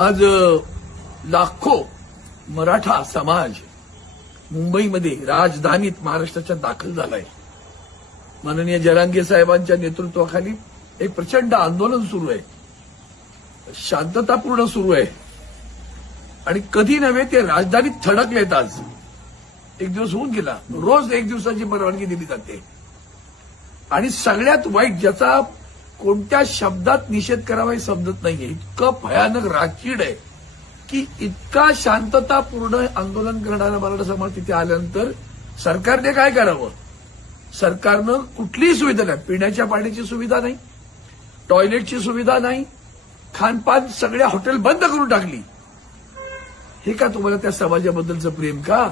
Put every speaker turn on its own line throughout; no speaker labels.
आज लाखो मराठा समाज मुंबईमध्ये राजधानीत महाराष्ट्राच्या दाखल झालाय माननीय जरांगे साहेबांच्या नेतृत्वाखाली एक प्रचंड आंदोलन सुरू आहे शांततापूर्ण सुरू आहे आणि कधी नव्हे ते राजधानीत थडकलेत आज एक दिवस होऊन गेला रोज एक दिवसाची परवानगी दिली जाते आणि सगळ्यात वाईट ज्याचा कोणत्या शब्दात निषेध करावा हे समजत नाहीये इतकं भयानक राखीड आहे की इतका शांततापूर्ण आंदोलन करणारा मराठा समाज तिथे आल्यानंतर सरकारने काय करावं सरकारनं कुठलीही सुविधा नाही पिण्याच्या पाण्याची सुविधा नाही टॉयलेटची सुविधा नाही खानपान सगळ्या हॉटेल बंद करून टाकली हे का तुम्हाला त्या समाजाबद्दलचं प्रेम का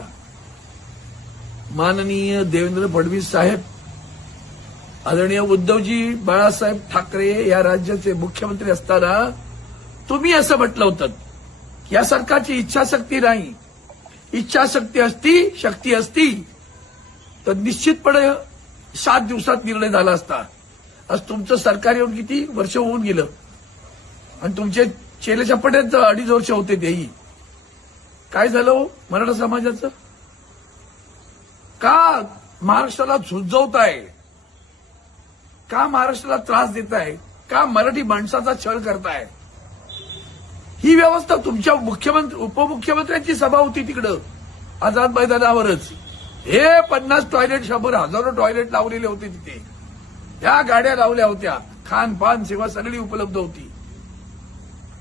माननीय देवेंद्र फडणवीस साहेब आदरणीय उद्धवजी बाळासाहेब ठाकरे या राज्याचे मुख्यमंत्री असताना तुम्ही असं म्हटलं होतं या सरकारची इच्छाशक्ती नाही इच्छाशक्ती असती शक्ती असती तर निश्चितपणे सात दिवसात निर्णय झाला असता आज तुमचं सरकार येऊन किती वर्ष होऊन गेलं आणि तुमचे चेले चपट्यात अडीच वर्ष होते तेही काय झालं हो, मराठा समाजाचं का महाराष्ट्राला झुंजवत आहे का महाराष्ट्राला त्रास देताय का मराठी माणसाचा छळ करताय ही व्यवस्था तुमच्या मुख्यमंत्री उपमुख्यमंत्र्यांची सभा होती तिकडं आझाद मैदानावरच हे पन्नास टॉयलेट शंभर हजारो टॉयलेट लावलेले होते तिथे या गाड्या लावल्या होत्या खानपान सेवा सगळी उपलब्ध होती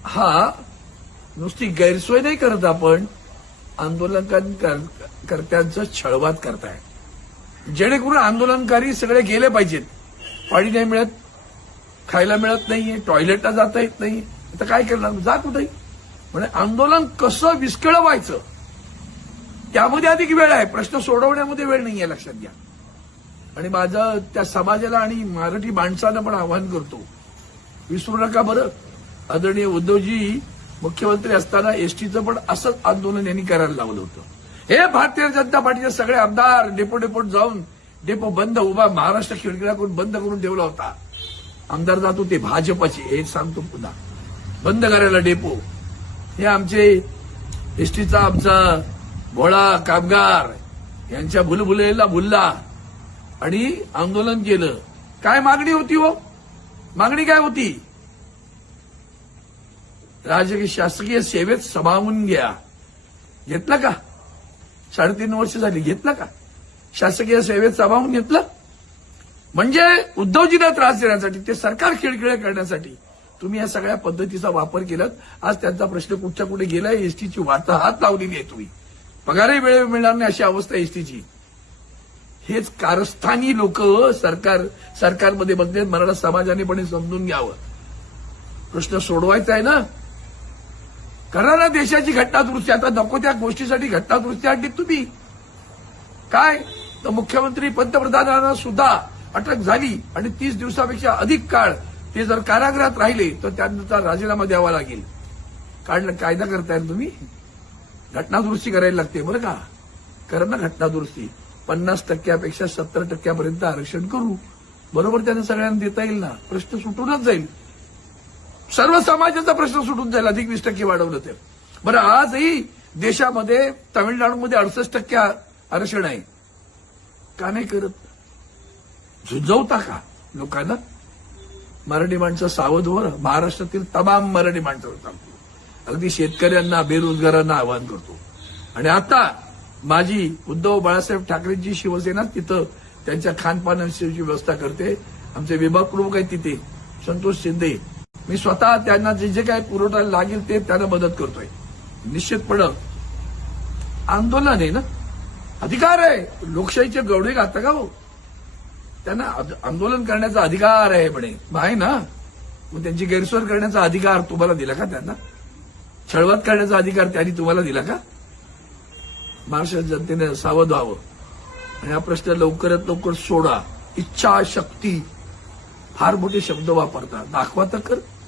हा नुसती गैरसोय नाही करत आपण आंदोलनकर्त्यांचं छळवाद करताय जेणेकरून आंदोलनकारी सगळे गेले पाहिजेत पाणी नाही मिळत खायला मिळत नाहीये टॉयलेटला जाता येत नाही आता काय करणार जात कुठे म्हणजे आंदोलन कसं विस्कळवायचं त्यामध्ये अधिक वेळ आहे प्रश्न सोडवण्यामध्ये वेळ नाही आहे लक्षात घ्या आणि माझं त्या समाजाला आणि मराठी माणसाला पण आवाहन करतो विसरू नका बरं आदरणीय उद्धवजी मुख्यमंत्री असताना एसटीचं पण असंच आंदोलन यांनी करायला लावलं होतं हे भारतीय जनता पार्टीचे सगळे आमदार डेपो डेपोट जाऊन डेपो बंद उभा महाराष्ट्र खिडकीला बंद करून ठेवला होता आमदार जात होते भाजपचे हे सांगतो पुन्हा बंद करायला डेपो हे आमचे एसटीचा आमचा भोळा कामगार यांच्या भुलभुलेला भुलला आणि आंदोलन केलं काय मागणी होती हो मागणी काय होती राजकीय शासकीय सेवेत समावून घ्या घेतलं का साडेतीन वर्ष झाली घेतलं का शासकीय सेवेत सामावून घेतलं म्हणजे उद्धवजीला त्रास देण्यासाठी ते सरकार खिळखिळे करण्यासाठी तुम्ही या सगळ्या पद्धतीचा वापर केलात आज त्यांचा प्रश्न कुठच्या कुठे गेला एसटीची वार्ता हात लावलेली आहे तुम्ही पगारही वेळेवर मिळणार नाही अशी अवस्था एसटीची हेच कारस्थानी लोक सरकार सरकारमध्ये बदले मराठा समाजाने पण समजून घ्यावं प्रश्न सोडवायचा आहे ना करा देशाची घटनादुरुस्ती आता नको त्या गोष्टीसाठी घटनादुरुस्ती आणली तुम्ही काय तर मुख्यमंत्री पंतप्रधानांना सुद्धा अटक झाली आणि तीस दिवसापेक्षा अधिक काळ ते जर कारागृहात राहिले तर त्यांचा राजीनामा द्यावा लागेल कारण कायदा करताय तुम्ही घटनादुरुस्ती करायला लागते बरं का कर ना घटनादुरुस्ती पन्नास टक्क्यापेक्षा सत्तर टक्क्यापर्यंत आरक्षण करू बरोबर त्यांना सगळ्यांना देता येईल ना प्रश्न सुटूनच जाईल सर्व समाजाचा प्रश्न सुटून जाईल अधिक वीस टक्के वाढवलं तर बरं आजही देशामध्ये तामिळनाडूमध्ये अडसष्ट टक्के आरक्षण आहे का नाही करत झुंजवता का लोकांना मराठी माणसं वर महाराष्ट्रातील तमाम मराठी माणसं सांगतो अगदी शेतकऱ्यांना बेरोजगारांना आवाहन करतो आणि आता माझी उद्धव बाळासाहेब ठाकरेंची शिवसेना तिथं त्यांच्या खानपानाची व्यवस्था करते आमचे विभाग प्रमुख आहेत तिथे संतोष शिंदे मी स्वतः त्यांना जे जे काही पुरवठा लागेल ते त्यांना मदत करतोय निश्चितपणे आंदोलन आहे ना अधिकार आहे लोकशाहीचे गवडे घाता का हो त्यांना आंदोलन करण्याचा अधिकार आहे म्हणे आहे ना मग त्यांची गैरसोय करण्याचा अधिकार तुम्हाला दिला का त्यांना छळवत करण्याचा अधिकार त्यांनी तुम्हाला दिला का महाराष्ट्र जनतेने सावध व्हावं आणि हा प्रश्न लवकरात लवकर सोडा इच्छा शक्ती फार मोठे शब्द वापरतात दाखवा तर कर